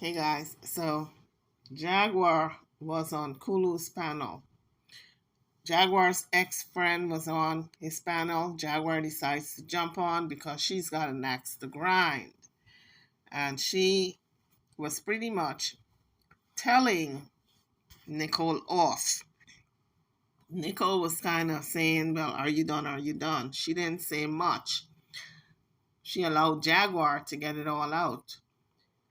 Hey guys, so Jaguar was on Kulu's panel. Jaguar's ex friend was on his panel. Jaguar decides to jump on because she's got an axe to grind. And she was pretty much telling Nicole off. Nicole was kind of saying, well, are you done? Are you done? She didn't say much. She allowed Jaguar to get it all out.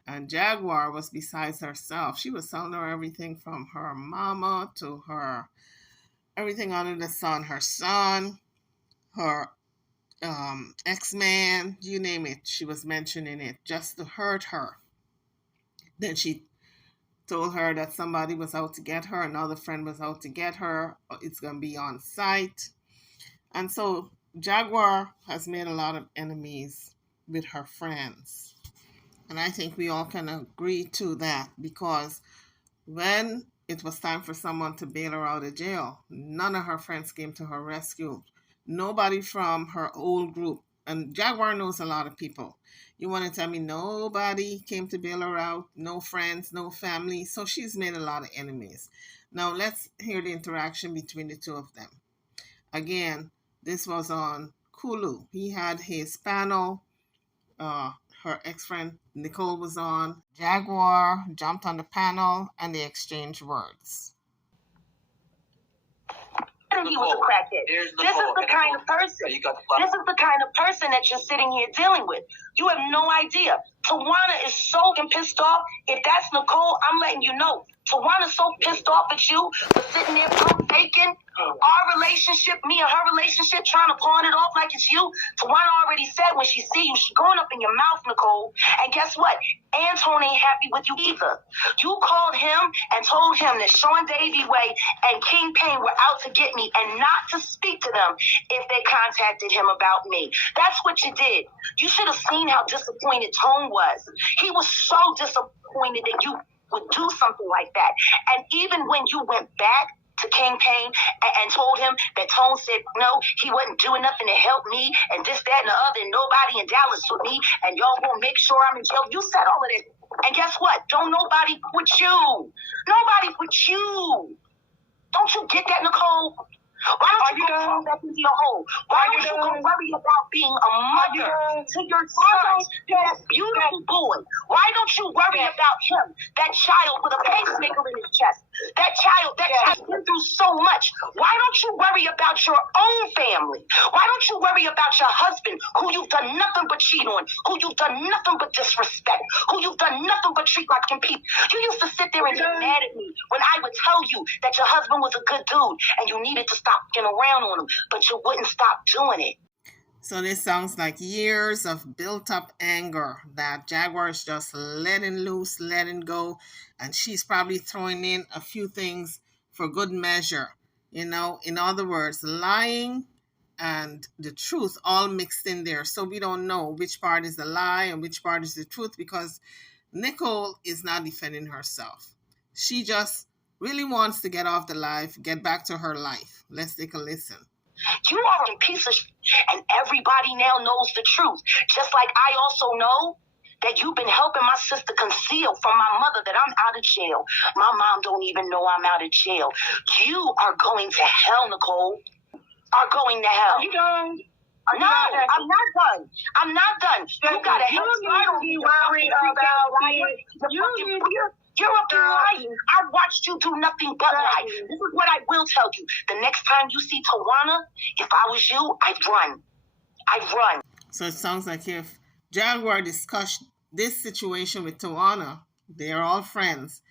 And Jaguar was besides herself. She was telling her everything from her mama to her everything under the sun, her son, her ex-man, you name it. She was mentioning it just to hurt her. Then she told her that somebody was out to get her, another friend was out to get her. It's going to be on site. And so Jaguar has made a lot of enemies with her friends. And I think we all can agree to that because when it was time for someone to bail her out of jail, none of her friends came to her rescue. Nobody from her old group. And Jaguar knows a lot of people. You want to tell me nobody came to bail her out? No friends, no family. So she's made a lot of enemies. Now let's hear the interaction between the two of them. Again, this was on Kulu. He had his panel. Her ex-friend Nicole was on. Jaguar jumped on the panel and they exchanged words. He was a crackhead. This is the kind of person. This is the kind of person that you're sitting here dealing with. You have no idea. Tawana is so pissed off. If that's Nicole, I'm letting you know. Tawana's so pissed off at you for sitting there faking our relationship, me and her relationship, trying to pawn it off like it's you. Tawana already said when she see you, she going up in your mouth, Nicole. And guess what? Antone ain't happy with you either. You called him and told him that Sean Davy Way and King Payne were out to get me and not to speak to them if they contacted him about me. That's what you did. You should have seen how disappointed Tone was. He was so disappointed that you would do something like that. And even when you went back to King Payne and told him that Tone said no, he wasn't doing nothing to help me and this, that, and the other, and nobody in Dallas with me, and y'all gonna make sure I'm in jail. You said all of that. And guess what? Don't nobody with you. Nobody with you. Don't you get that, Nicole? Why don't you go back into your hole? Why don't you go worry about being a mother to your son, that beautiful boy? Why don't you worry about him, that child with a pacemaker in his chest? That child's been through so much. Why don't you worry about your own family? Why don't you worry about your husband, who you've done nothing but cheat on, who you've done nothing but disrespect, who you've done nothing but treat like compete? You used to sit there and get mad at me when I would tell you that your husband was a good dude and you needed to stop getting around on him, but you wouldn't stop doing it. So this sounds like years of built-up anger that Jaguar is just letting loose, letting go, and she's probably throwing in a few things for good measure. In other words, lying and the truth all mixed in there. So we don't know which part is the lie and which part is the truth because Nicole is not defending herself. She just really wants to get off the life, get back to her life. Let's take a listen. You are a piece of shit, and everybody now knows the truth. Just like I also know that you've been helping my sister conceal from my mother that I'm out of jail. My mom don't even know I'm out of jail. You are going to hell, Nicole. Are going to hell. Are you done? No, I'm not done. I'm not done. You got a head start on me worried about You're up there lying. I've watched you do nothing but lie. This is what I will tell you. The next time you see Tawana, if I was you, I'd run. I'd run. So it sounds like if Jaguar discussed this situation with Tawana, they're all friends,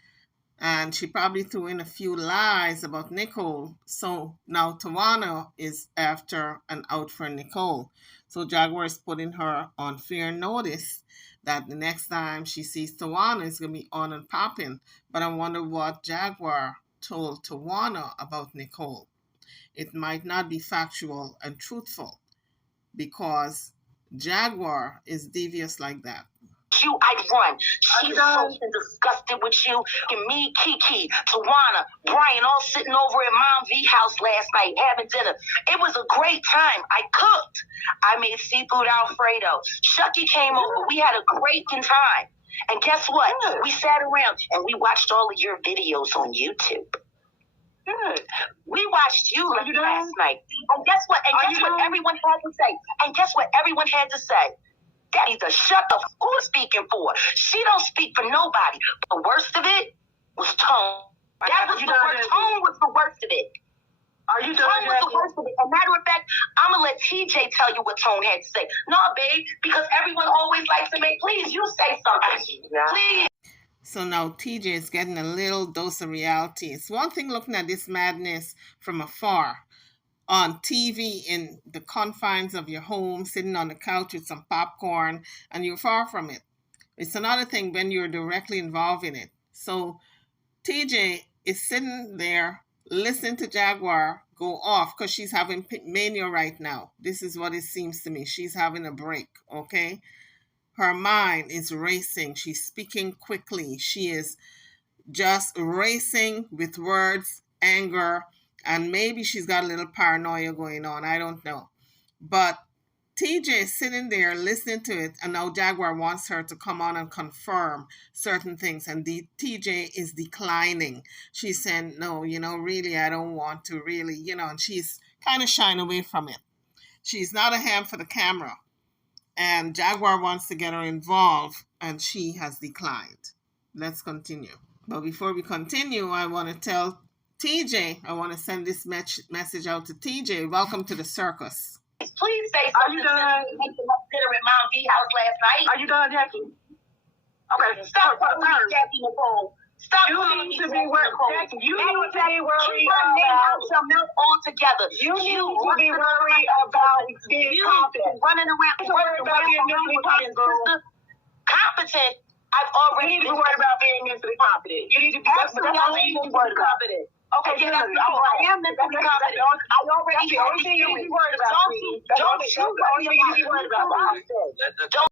and she probably threw in a few lies about Nicole. So now Tawana is after and out for Nicole. So Jaguar is putting her on fair notice that the next time she sees Tawana, it's going to be on and popping. But I wonder what Jaguar told Tawana about Nicole. It might not be factual and truthful because Jaguar is devious like that. You, I'd run. She's so disgusted with you. And me, Kiki, Tawana, Brian, all sitting over at Mom V house last night having dinner. It was a great time. I cooked. I made seafood Alfredo. Shucky came over. We had a great time. And guess what? Good. We sat around and we watched all of your videos on YouTube. Good. We watched you last night. And guess what? And guess what everyone had to say? And guess what everyone had to say? Daddy, the shut up. Who is speaking for? She don't speak for nobody. The worst of it was Tone. That was the worst. Tone was the worst of it. Are you done? Tone was the worst of it. As a matter of fact, I'm going to let TJ tell you what Tone had to say. No, babe, because everyone always likes to make, please, you say something. Please. So now TJ is getting a little dose of reality. It's one thing looking at this madness from afar on TV in the confines of your home, sitting on the couch with some popcorn, and you're far from it. It's another thing when you're directly involved in it. So TJ is sitting there listening to Jaguar go off because she's having mania right now. This is what it seems to me. She's having a break, okay? Her mind is racing. She's speaking quickly. She is just racing with words, anger, and maybe she's got a little paranoia going on. I don't know. But TJ is sitting there listening to it, and now Jaguar wants her to come on and confirm certain things, and TJ is declining. She's saying, no, really, I don't want to really, and she's kind of shying away from it. She's not a ham for the camera, and Jaguar wants to get her involved, and she has declined. Let's continue. But before we continue, I want to tell TJ, I want to send this message out to TJ. Welcome to the circus. Please say something. Are you done? Dinner at Mount V house last night. Are you done, Jackie? Okay, stop calling Jackie Nicole. Stop calling me to be worried. You need to be worried about your mouth altogether. You need to be worried about being competent. Running around worried about being mentally competent. Competent. I've already been worried about being mentally competent. You need to be mentally competent. Okay, yes, I am mentally competent. I already be worried about. Don't be worried about.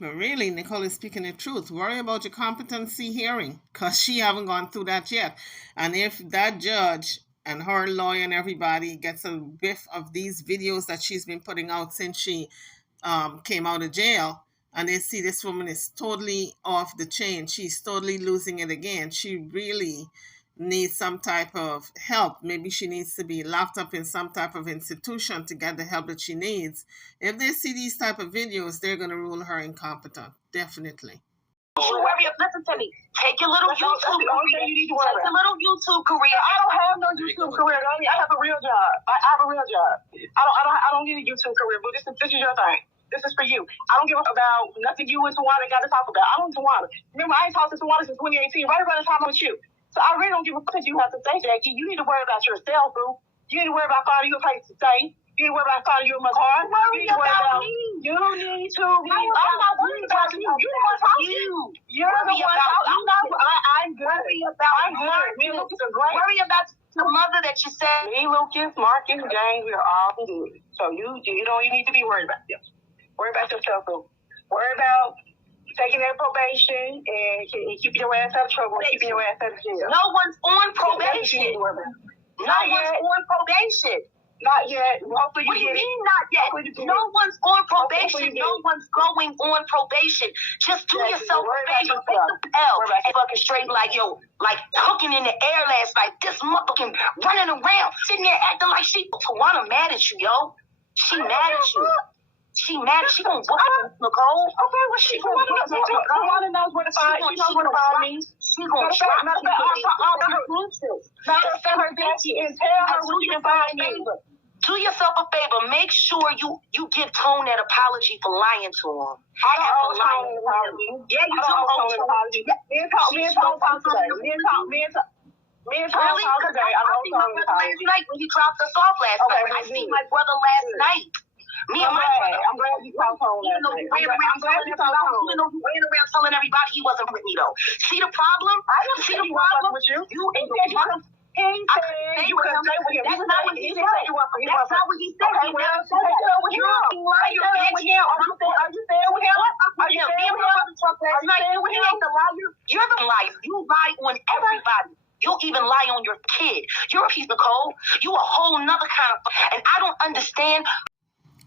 But really, Nicole is speaking the truth. Worry about your competency hearing, because she haven't gone through that yet. And if that judge and her lawyer and everybody gets a whiff of these videos that she's been putting out since she came out of jail, and they see this woman is totally off the chain, she's totally losing it again, she really needs some type of help. Maybe she needs to be locked up in some type of institution to get the help that she needs. If they see these type of videos, they're going to rule her incompetent. Definitely. Listen to me. Take your little YouTube career. Take your little YouTube career. I don't have no YouTube career. I have a real job. I have a real job. I don't need a YouTube career, but this is your thing. This is for you. I don't give about nothing you and Tawana got to talk about. I don't Tawana. Remember, I ain't talked to Tawana since 2018, right around the time with you. So I really don't give a fuck you have to say, Jackie. You need to worry about yourself, boo. You need to worry about finding you a place to stay. You need to worry about finding you a car. You need to worry about me. You need to be. I'm not worried about you. You're the one talking. You're the one talking. I'm good. I'm good. Me and Lucas are great. Worry about the mother that you said. Me, Lucas, Marcus, James, we're all good. So you need to be worried about them. Worry about yourself, boo. Worry about taking that probation and keeping your ass out of trouble and keeping your ass out of jail. No one's on probation. No one's on probation. Not yet. What do you mean not yet? No one's on probation. No one's going on probation. Just do yourself a favor. Take the L and fucking straight like hooking in the air last night. This motherfucking running around, sitting there acting like she Tawana mad at you, yo. She mad at you. She mad. She gonna whoop Nicole. Okay, well she gonna whoop Nicole. Tawana knows where to find. She knows where to find me. She gonna try to send her Jackie and tell her where she can find me. Do yourself a favor. Make sure you give Tone that apology for lying to him. I don't owe Tone an apology. Yeah, you don't owe Tone an apology. Me and Tone talked today. Me and Tone talked today. I see my brother last night when he dropped us off last night. I see my brother last night. Me and my brother. I'm glad you talked Tone last night. I'm glad you talked Tone. Even though he ran around telling everybody he wasn't with me though. See the problem? I don't see the problem with you. You and your mother. He said you could stay with him. That's not what he said. That's not what he said. Okay, well, you're a liar, bitch. Are you staying with him? Are you staying with him? Are you staying with him? You're the liar. You lie on everybody. You'll even lie on your kid. You're a piece of coal. You a whole nother kind of... And I don't understand...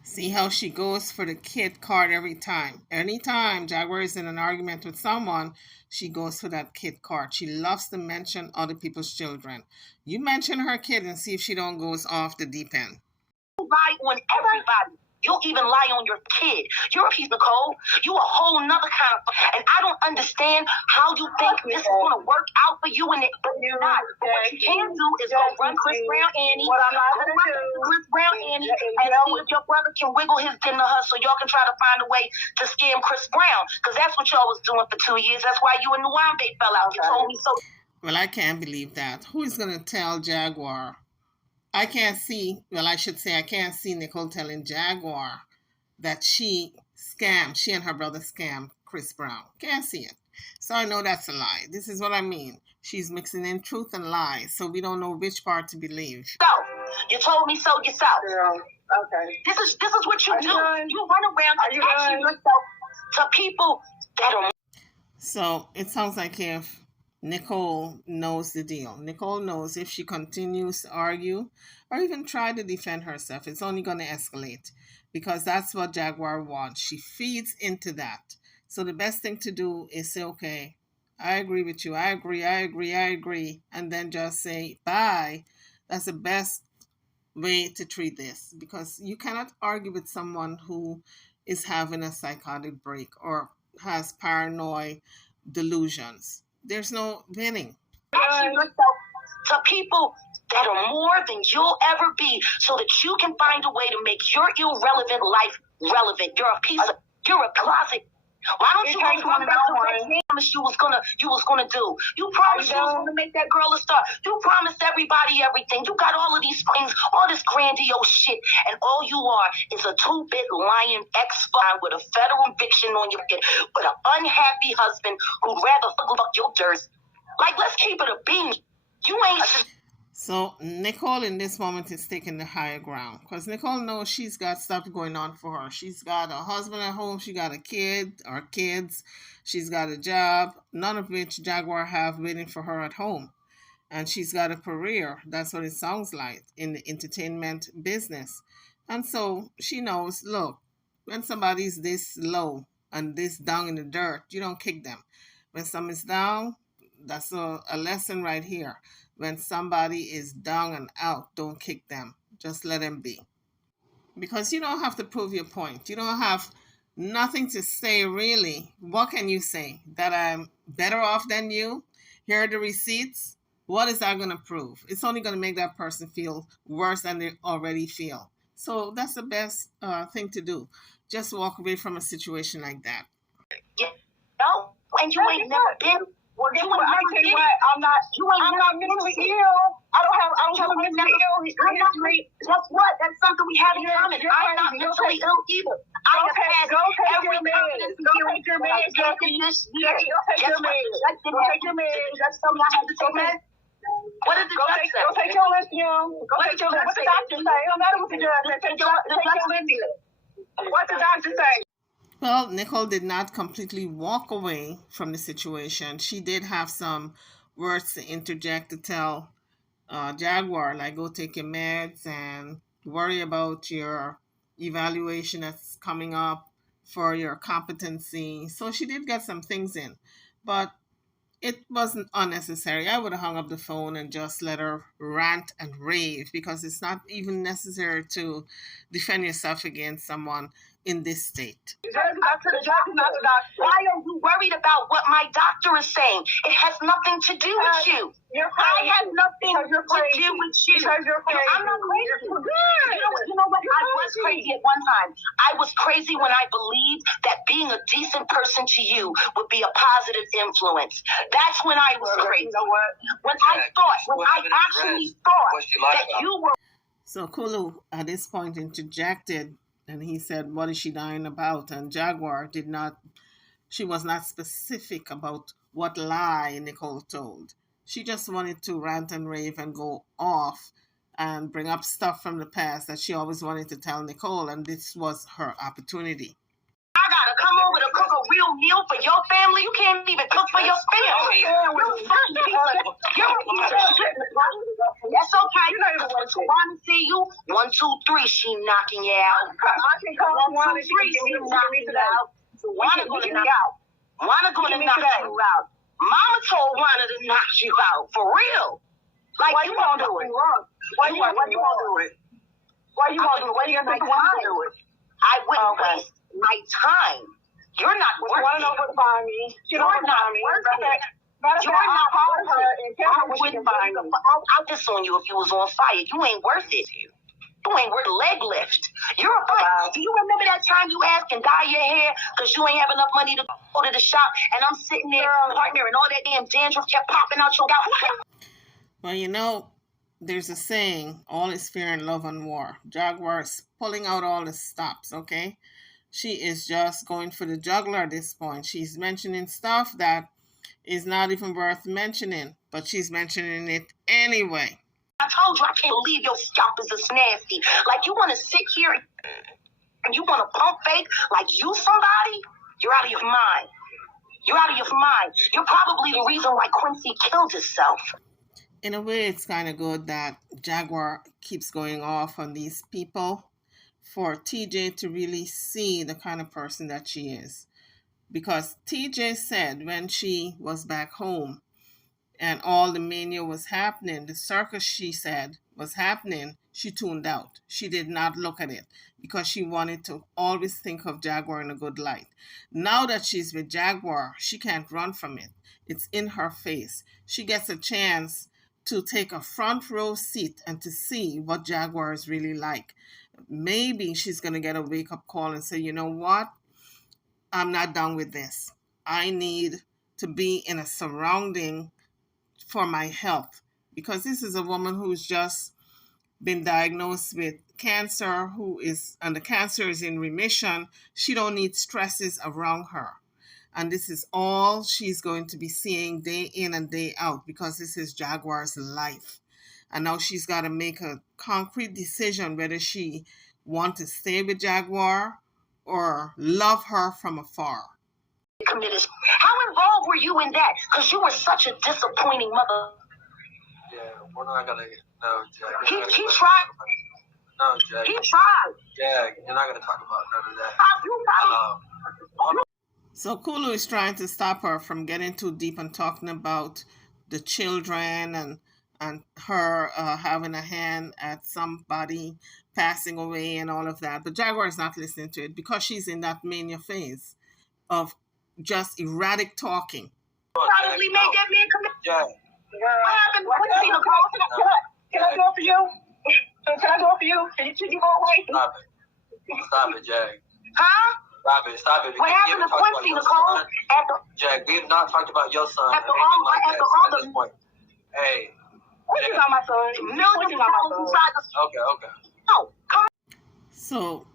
See how she goes for the kid card every time. Anytime Jaguar is in an argument with someone, she goes for that kid card. She loves to mention other people's children. You mention her kid and see if she don't goes off the deep end. Lie on everybody. You'll even lie on your kid. You're a piece, Nicole. You a whole nother kind of... And I don't understand how you think this is going to work out for you and it. But you're not. But what you can do is go run Chris Brown Annie. What I'm not going to do. Chris Brown Annie. And see if your brother can wiggle his dinner hut so y'all can try to find a way to scam Chris Brown. Because that's what y'all was doing for 2 years. That's why you and Nwambe fell out. You told me so. Well, I can't believe that. Who is going to tell Jaguar? I can't see, well, I should say I can't see Nicole telling Jaguar that she and her brother scammed Chris Brown. Can't see it. So I know that's a lie. This is what I mean. She's mixing in truth and lies, so we don't know which part to believe. So, you told me so yourself. Girl, okay. This is what you do. You run around attaching yourself to people that are... So it sounds like if Nicole knows the deal. Nicole knows if she continues to argue or even try to defend herself, it's only going to escalate because that's what Jaguar wants. She feeds into that. So the best thing to do is say, okay, I agree with you. I agree. And then just say, bye. That's the best way to treat this because you cannot argue with someone who is having a psychotic break or has paranoid delusions. There's no winning. Attaching yourself to people that are more than you'll ever be so that you can find a way to make your irrelevant life relevant. You're a closet. Why don't you come back to what you promised you was gonna do? You promised you was gonna make that girl a star. You promised everybody everything. You got all of these things, all this grandiose shit, and all you are is a 2-bit lying ex-spy with a federal eviction on your kid, with an unhappy husband who'd rather fuck your dirt. Like, let's keep it a bean. You ain't... So Nicole in this moment is taking the higher ground because Nicole knows she's got stuff going on for her. She's got a husband at home. She got a kid or kids. She's got a job, none of which Jaguar have waiting for her at home. And she's got a career. That's what it sounds like in the entertainment business. And so she knows, look, when somebody's this low and this down in the dirt, you don't kick them. When someone's down, that's a lesson right here. When somebody is down and out, don't kick them. Just let them be. Because you don't have to prove your point. You don't have nothing to say, really. What can you say? That I'm better off than you? Here are the receipts. What is that going to prove? It's only going to make that person feel worse than they already feel. So that's the best thing to do. Just walk away from a situation like that. Yeah. No, and you ain't never been... Well, then what? I'm not mentally ill. I don't have a mentally ill. Guess what? That's something we have in common. I'm not mentally ill either. I have had every confidence in you. Go take your meds. That's something I had to take meds. What did the judge say? Go take your lithium. Go take your lithium. What the doctor say? It don't matter what the judge says. Take your lithium. What the doctor say? Well, Nicole did not completely walk away from the situation. She did have some words to interject to tell Jaguar, like go take your meds and worry about your evaluation that's coming up for your competency. So she did get some things in, but it wasn't unnecessary. I would have hung up the phone and just let her rant and rave because it's not even necessary to defend yourself against someone in this state. Why are you worried about what my doctor is saying? It has nothing to do with you. I have nothing to do with you. I'm not crazy. You know what? I was crazy at one time. I was crazy when I believed that being a decent person to you would be a positive influence. That's when I was crazy. When I actually thought that you were... So Kulu at this point interjected and he said, what is she dying about? And Jaguar she was not specific about what lie Nicole told. She just wanted to rant and rave and go off and bring up stuff from the past that she always wanted to tell Nicole, and this was her opportunity. I gotta come over to cook a real meal for your family. You can't even cook for your family. That's okay. You know, I want to see you. 1, 2, 3, she knocking you out. I can call 1, 2, 3, she knocking you out. Wanda gonna knock you out. Wanda gonna knock you out. Mama told Wanda to knock you out. For real. Like, why you gonna do it? Why you gonna do it? Why you gonna do it? Why you gonna do it? I wouldn't waste my time. You're not worth it. You know what find me? You're not worth it. You're not worth it. I'll disown you if you was on fire. You ain't worth it. You ain't worth a leg lift. You're a butt. Do you remember that time you asked and dye your hair because you ain't have enough money to go to the shop, and I'm sitting there partner and all that damn dandruff kept popping out your mouth? Well, you know, there's a saying, all is fear and love and war. Jaguar is pulling out all the stops, okay? She is just going for the juggler at this point. She's mentioning stuff that is not even worth mentioning, but she's mentioning it anyway. I told you I can't believe your scalp is this nasty. Like, you want to sit here and you want to pump fake like you somebody? You're out of your mind. You're out of your mind. You're probably the reason why Quincy killed himself. In a way, it's kind of good that Jaguar keeps going off on these people for TJ to really see the kind of person that she is. Because TJ said when she was back home and all the mania was happening, the circus, she said, was happening, she tuned out. She did not look at it because she wanted to always think of Jaguar in a good light. Now that she's with Jaguar, she can't run from it. It's in her face. She gets a chance to take a front row seat and to see what Jaguar is really like. Maybe she's going to get a wake-up call and say, you know what? I'm not done with this. I need to be in a surrounding for my health, because this is a woman who's just been diagnosed with cancer, and the cancer is in remission. She don't need stresses around her. And this is all she's going to be seeing day in and day out, because this is Jaguar's life. And now she's got to make a concrete decision whether she wants to stay with Jaguar or love her from afar. Committed. How involved were you in that? Because you were such a disappointing mother. Yeah, we're not gonna. No, Jack. He tried. No, Jack. He tried. Yeah, you're not gonna talk about none of that. So Kulu is trying to stop her from getting too deep and talking about the children and her having a hand at somebody passing away and all of that. But Jaguar is not listening to it because she's in that mania phase of just erratic talking. Probably made that man commit. Yeah. What happened? Quincy, Nicole? Can I do it for you? Can I do it for you? Can you go away? Stop it. Stop it, Jack. Huh? Stop it. Stop it. What happened to Quincy, Nicole? Jack, we have not talked about your son At this point. Hey. Quincy's not my son. Millions of pounds inside the... Okay. No, come on. So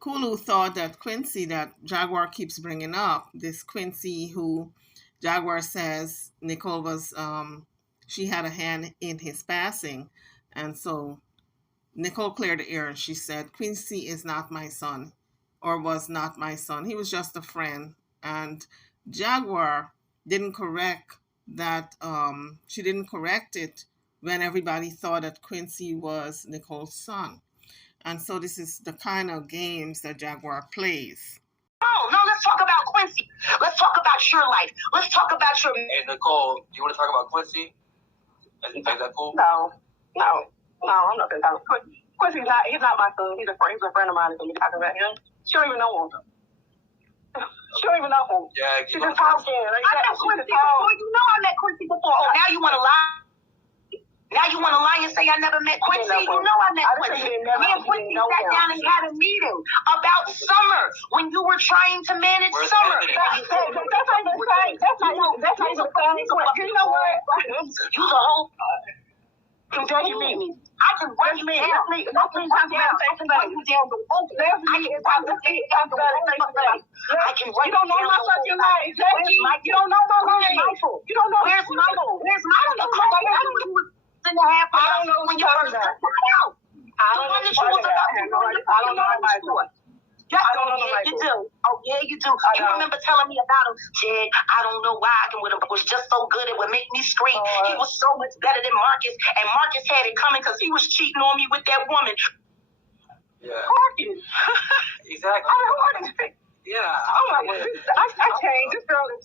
Kulu thought that Quincy, that Jaguar keeps bringing up, this Quincy who Jaguar says Nicole was, she had a hand in his passing. And so Nicole cleared the air and she said, Quincy is not my son, or was not my son. He was just a friend. And Jaguar didn't correct that, she didn't correct it when everybody thought that Quincy was Nicole's son. And so this is the kind of games that Jaguar plays. No, let's talk about Quincy. Let's talk about your life. Let's talk about your... Hey, Nicole, you want to talk about Quincy? Is that cool? No, I'm not going to talk about Quincy. Quincy's not, he's not my son. He's a friend of mine. So you talking about him? She don't even know him. She don't even know him. Yeah, she just talking. I met Quincy before. You know I met Quincy before. Oh, now you want to lie? Now you want to lie and say I never met Quincy? You know I met Quincy. Me and Quincy sat down and had a meeting about Summer when you were trying to manage Summer. That's not even funny. You know what? You the whole... Can you meet me? I can run you down. I can run you down the whole thing. I can run you don't know my fucking life. You don't know my life. You don't know. Where's Michael? I don't know when you first got out. I don't know. Yeah, I don't know. Yeah, you do. Oh, yeah, you do. You remember telling me about him? Jag, I don't know why I can with him. Was just so good. It would make me scream. He was so much better than Marcus, and Marcus had it coming because he was cheating on me with that woman. Yeah. Marcus. Exactly. I mean, what? Yeah. Oh my God. I changed. This girl is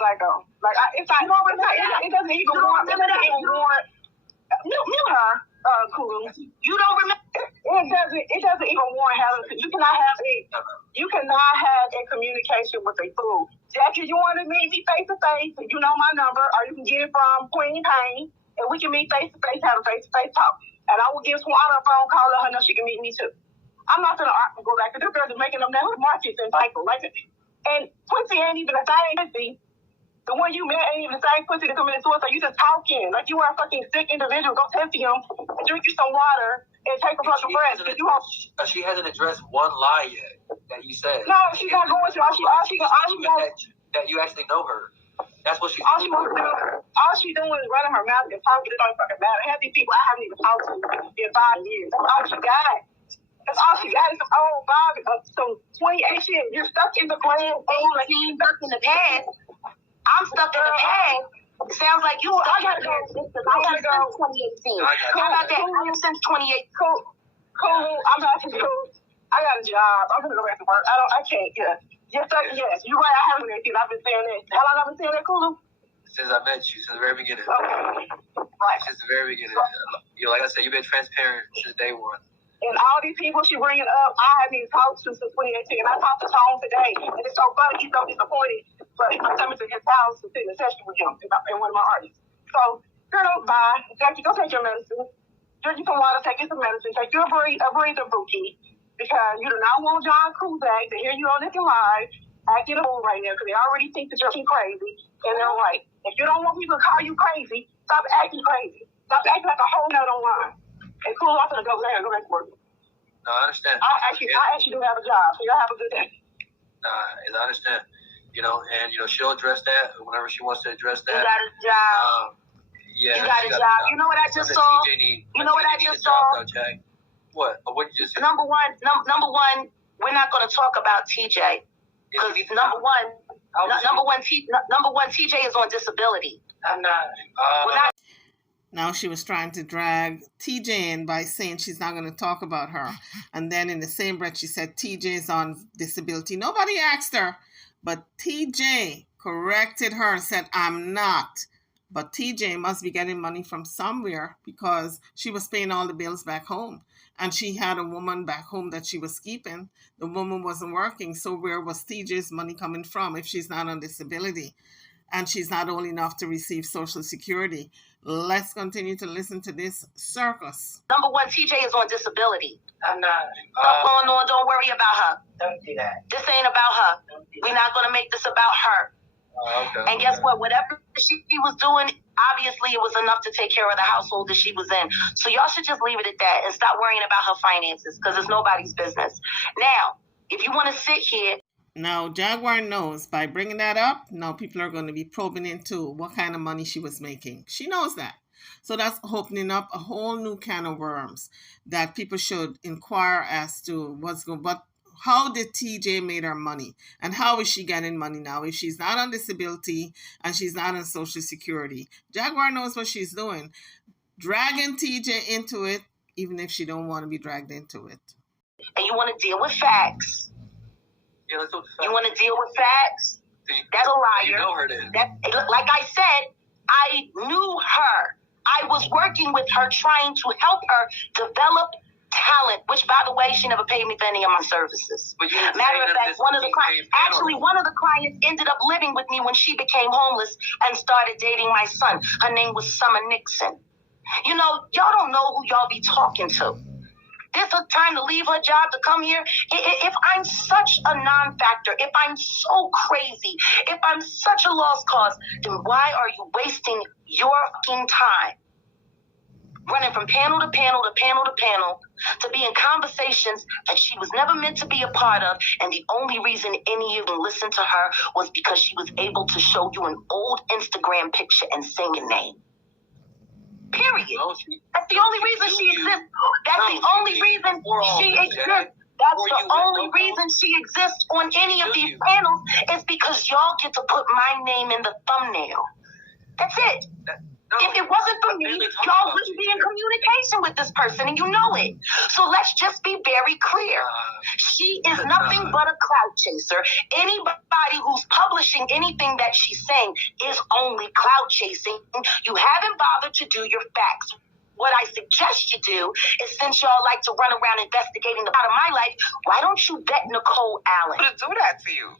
psycho. Like, it's like, it doesn't even warrant. Mute her, Kulu. You don't remember? It doesn't even warrant having. You cannot have a communication with a fool. Jackie, you want to meet me face to face? You know my number, or you can get it from Queen Payne, and we can meet face to face, have a face to face talk. And I will give Swana a phone call, let her know she can meet me too. I'm not gonna go back to this girl is making them now Marcus and cycle like, and pussy ain't even a thing. Pussy, the one you met ain't even the same pussy to come in the store. So you just talking like you are a fucking sick individual. Go test him, drink you some water, and take a fucking breath. She hasn't addressed one lie yet that you said. No, she's not going to. All she that you actually know her. That's what all she doing is running her mouth and talking. It don't fucking matter. Half these people I haven't even talked to in 5 years. That's all she got. That's all she got is some old Bob, some 28 shit. You're stuck in the plan. She's stuck in the past. I'm stuck in the past. It sounds like you. I gotta go. I gotta go. 2018. How about that? I am since 2018. Cool. I'm about to go. I got a job. I'm gonna go back to work. I can't. Yeah. Yes, you're right. I haven't been anything. I've been saying that. How long I've been saying that, Kulu? Since I met you, since the very beginning. Okay. Right. Since the very beginning. You know, like I said, you've been transparent since day one. And all these people she bringing up, I haven't even talked to since 2018. And I talked to Tone today. And it's so funny. He's so disappointed. But I'm coming to his house to sit in a session with him in one of my artists. So, girl, bye. Jackie, go take your medicine. Drink you some water, take you some medicine. Take you a breather, Bookie. Because you do not want John Kuzak to hear you on this live acting a fool right now. Because they already think that you're crazy. And they're right. If you don't want people to call you crazy, stop acting crazy. Stop acting like a whole nut online. And cool, I'm gonna go there and go back to work. No, I understand. I actually do have a job, so y'all have a good day. I understand. You know, and she'll address that whenever she wants to address that. You got a job. Yeah. You got a job. You know what I just saw? You know what I just saw? What? What you just said? Number one, we're not gonna talk about TJ because number one, TJ is on disability. I'm not. Now she was trying to drag TJ in by saying she's not going to talk about her. And then in the same breath, she said TJ is on disability. Nobody asked her, but TJ corrected her and said, I'm not. But TJ must be getting money from somewhere because she was paying all the bills back home. And she had a woman back home that she was keeping. The woman wasn't working. So where was TJ's money coming from if she's not on disability? And she's not old enough to receive Social Security. Let's continue to listen to this circus. Number one, TJ is on disability. I'm not. What's going on? Don't worry about her. Don't do that. This ain't about her. We're not going to make this about her. Okay. And guess what? Whatever she was doing, obviously it was enough to take care of the household that she was in. So y'all should just leave it at that and stop worrying about her finances because it's nobody's business. Now, if you want to sit here. Now, Jaguar knows by bringing that up, now people are going to be probing into what kind of money she was making. She knows that. So that's opening up a whole new can of worms that people should inquire as to how did TJ made her money? And how is she getting money now if she's not on disability and she's not on Social Security? Jaguar knows what she's doing. Dragging TJ into it, even if she don't want to be dragged into it. And you want to deal with facts. Yeah, let's talk you want to deal with facts? That's a liar. You know her then. Like I said, I knew her. I was working with her, trying to help her develop talent, which, by the way, she never paid me for any of my services. Matter of fact, one of the clients ended up living with me when she became homeless and started dating my son. Her name was Summer Nixon. You know, y'all don't know who y'all be talking to. This is time to leave her job to come here. If I'm such a non-factor, if I'm so crazy, if I'm such a lost cause, then why are you wasting your fucking time running from panel to panel to panel to panel to be in conversations that she was never meant to be a part of, and the only reason any of you listened to her was because she was able to show you an old Instagram picture and say your name. Period. That's the only reason she exists. That's the only reason she exists. That's the only reason she exists on any of these panels is because y'all get to put my name in the thumbnail. That's it. If it wasn't for me, y'all wouldn't be in communication with this person, and you know it. So let's just be very clear. She is nothing but a clout chaser. Anybody who's publishing anything that she's saying is only clout chasing. You haven't bothered to do your facts. What I suggest you do is, since y'all like to run around investigating the part of my life, why don't you vet Nicole Allen? To do that to you.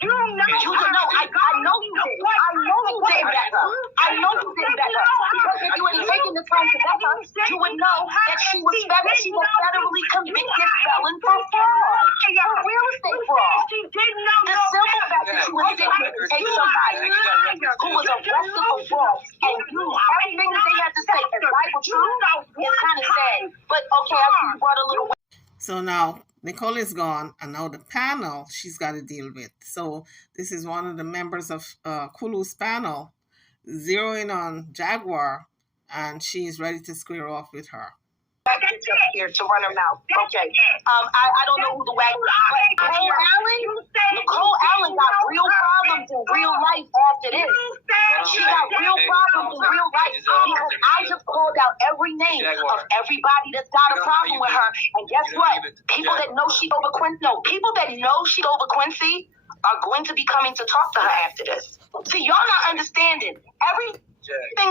You don't know. I know you did. I know you did better. I know you did better. Because if you had taken the time to vet her, you would know that she was federally convicted felon for fraud. For real estate fraud. The simple fact that you were sitting here to take somebody who was arrested for fraud and use everything that they had to say as Bible truth is kind of sad. But okay, I think you brought a little. So now Nicole is gone, and now the panel she's got to deal with. So this is one of the members of Kulu's panel zeroing on Jaguar, and she's ready to square off with her. Here to run her mouth. Okay. I don't know who the wagon is, but Nicole Allen got real problems in real life after this. She got real problems in real life because I just called out every name of everybody that's got a problem with her. And guess what? People that know she's over Quincy are going to be coming to talk to her after this. See, y'all not understanding. Everything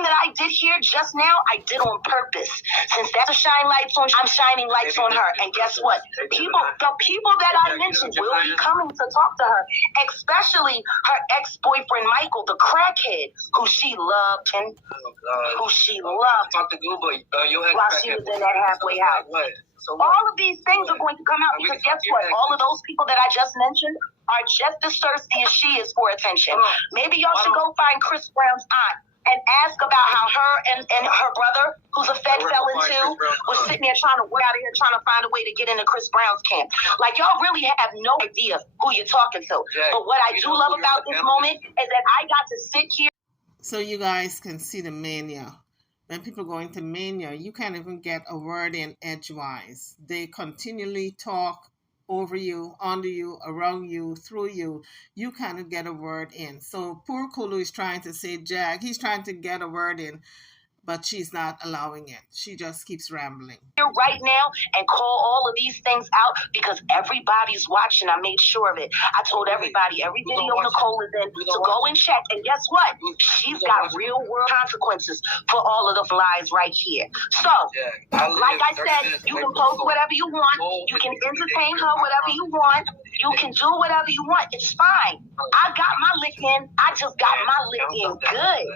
that I did here just now, I did on purpose. Since that's a shine lights on, I'm shining lights on her. And guess what? The people that I mentioned will be coming to talk to her, especially her ex-boyfriend Michael, the crackhead, who she loved and who she loved while she was in that halfway house. All of these things are going to come out because guess what? All of those people that I just mentioned are just as thirsty as she is for attention. Maybe y'all should go find Chris Brown's aunt and ask about how her and her brother, who's a Fed felon too, was sitting there trying to work out of here, trying to find a way to get into Chris Brown's camp. Like, y'all really have no idea who you're talking to. But what I do love about this moment is that I got to sit here. So you guys can see the mania. When people go into mania, you can't even get a word in edgewise. They continually talk over you, under you, around you, through you. You cannot get a word in. So poor Kulu is trying to say Jag. He's trying to get a word in, but she's not allowing it. She just keeps rambling. Right now and call all of these things out because everybody's watching. I made sure of it. I told everybody, every video Nicole is in, to go and check. And guess what? She's got real world consequences for all of the lies right here. So, like I said, you can post whatever you want. You can entertain her whatever you want. You can do whatever you want. It's fine. I got my lick in. I just got my lick in good.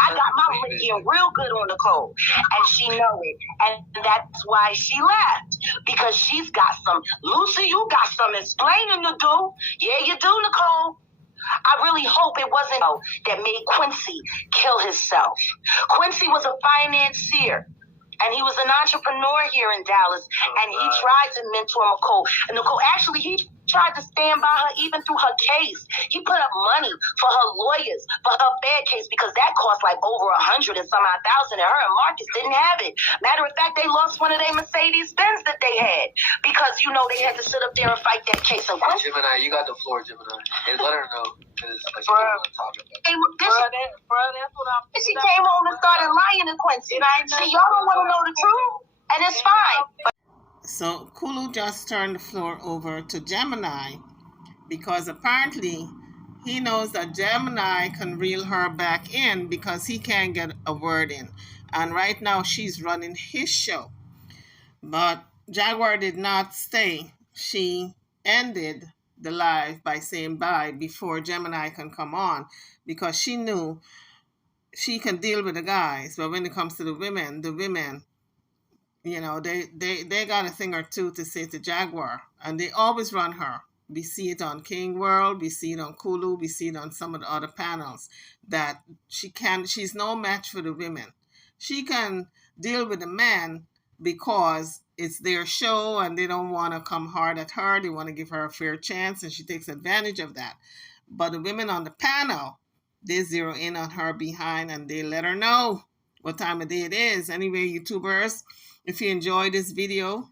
I got my lick in real good on Nicole. And she know it. And that's why she left. Because she's got some, Lucy, you got some explaining to do. Yeah, you do, Nicole. I really hope it wasn't that made Quincy kill himself. Quincy was a financier. And he was an entrepreneur here in Dallas. And he tried to mentor Nicole. Actually, he tried to stand by her even through her case. He put up money for her lawyers, for her fair case, because that cost like over $100,000 and some odd thousand, and her and Marcus didn't have it. Matter of fact, they lost one of their Mercedes-Benz that they had because, you know, they had to sit up there and fight that case. And Gemini, you got the floor, Gemini. And let her know. Because she don't want to talk about it. She came home and started lying to Quincy. See, y'all don't want to know the truth, and it's fine. So Kulu just turned the floor over to Gemini because apparently he knows that Gemini can reel her back in because he can't get a word in. And right now she's running his show. But Jaguar did not stay. She ended the live by saying bye before Gemini can come on because she knew she can deal with the guys. But when it comes to the women, you know, they got a thing or two to say to Jaguar, and they always run her. We see it on King World, we see it on Kulu, we see it on some of the other panels, that she's no match for the women. She can deal with the men because it's their show and they don't want to come hard at her. They want to give her a fair chance, and she takes advantage of that. But the women on the panel, they zero in on her behind and they let her know what time of day it is. Anyway, YouTubers, if you enjoyed this video,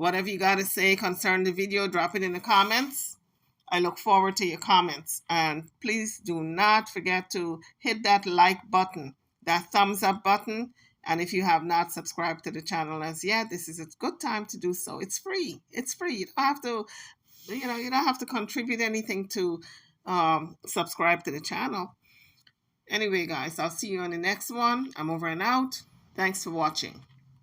Whatever you got to say concerning the video, drop it in the comments. I look forward to your comments. And please do not forget to hit that like button, that thumbs up button. And if you have not subscribed to the channel as yet, this is a good time to do so. It's free. It's free. You don't have to, you don't have to contribute anything to subscribe to the channel. Anyway, guys, I'll see you on the next one. I'm over and out. Thanks for watching.